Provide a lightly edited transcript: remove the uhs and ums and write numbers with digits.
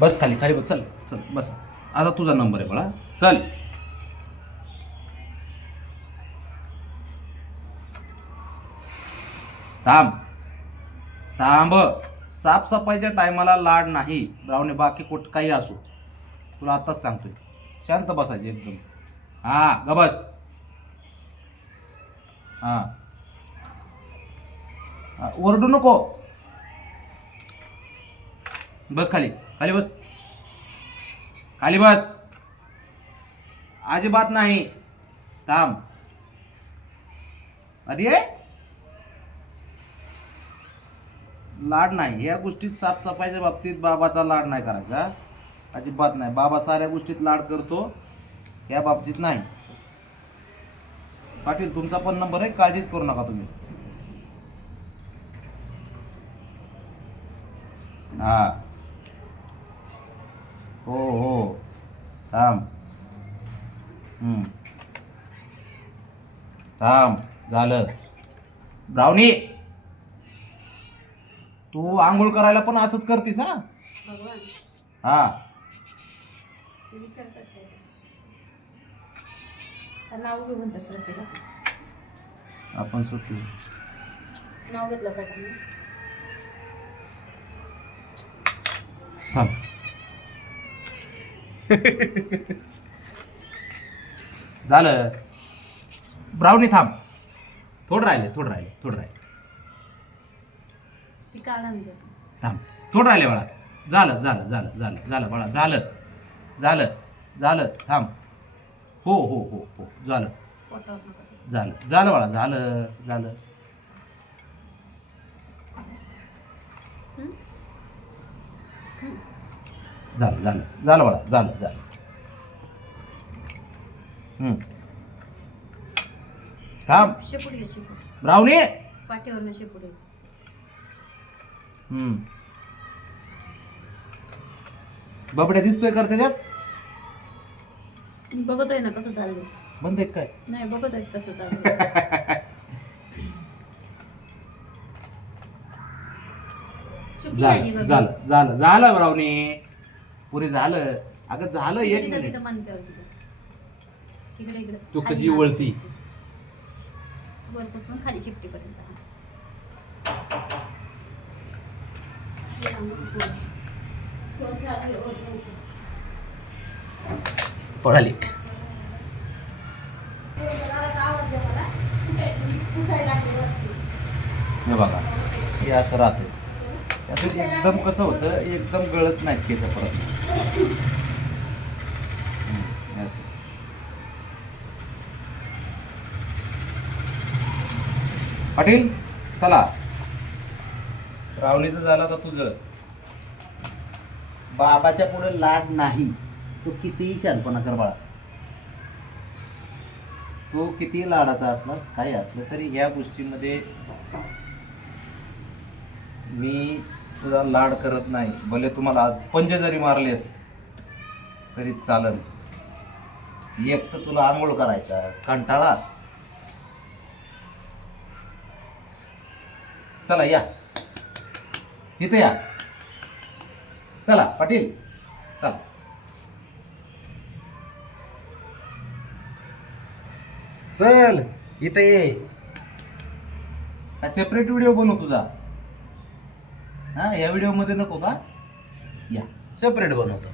बस खाली खाली बस. चल चल बस. आता तुझा नंबर आहे बाळा. चल. थांब थांब. साफसफाईच्या टायमाला लाड नाही रावणे. बाकी काही असो, तुला आताच सांगतोय. शांत बसायचे एकदम. हा ग बस. हा ओरडू नको. बस खाली खाली बस. खाली बस. अजिबात नाही. थांब. अरे लाड नाही या गोष्टीत. साफसफाईच्या बाबतीत बाबाचा लाड नाही करायचा अजिबात नाही. बाबा साऱ्या गोष्टीत लाड करतो, या बाबतीत नाही. पाटील तुमचा पण नंबर आहे, काळजीच करू नका तुम्ही. हा हो हो. थांब. थांब. झालं. ब्राउनी तू आंघोळ करायला पण असंच करतीस हा. भगवान हा ते विचारतात काय तर नाव घेऊन म्हणतात प्रत्येकाचं. आपण सुटू. नाव घेतलं पाहिजे ना. थांब. झालं. ब्राउनी थांब. थोडं राहिले थोडं राहिले थोडं राहिले. ती काढा ना. थांब. थोडं राहिले बाळा. झालं झालं झालं झालं झालं बाळा. झालं झालं झालं. थांब. हो हो हो हो. झालं पोटावर नका. झालं झालं बाळा. झालं झालं. झालं झालं झालं बाळा. झालं झालं. थांब. शेपूट घे शेपूट. ब्राउनी. पाठीवरनं शेपूट घे. बबड्या दिसतोय कर त्याच्यात. बघतोय ना कसं चाललंय. बंद आहे काय. नाही बघतोय कसं चाललंय. सुकी झाली झालं बघ. झालं झालं झालं ब्राउनी. पुरी झालं. अगं झालं. एक तिथं मिनिट. तिथं मानक्यावर तिथं. इकडे इकडे तू खाली कशी मान. वळती. वरपासून खाली शिफ्टीपर्यंत. पळाली. हे बघा हे असं राहतं. त्यातून एकदम कसं होतं, एकदम गळत नाही केस परत. हे असं. पाटील चला. रावणीचं झालं आता तुझं. बाबाच्या पुढे लाड नाही. तू कितीही शहाणपणा कर बाळा. तू किती लाडाचा असलास काही असलं तरी ह्या गोष्टीमध्ये मी तुझा लाड करत नाही. भले तुम्हाला आज पंजे जरी मारलेस तरी चालन. एक तर तुला आंघोळ करायचा कंटाळा. चला या इथे या. चला पाटील चला. चल इथे ये. सेपरेट व्हिडिओ बनव तुझा. हा या व्हिडिओ मध्ये नको का. या सेपरेट बनवतो.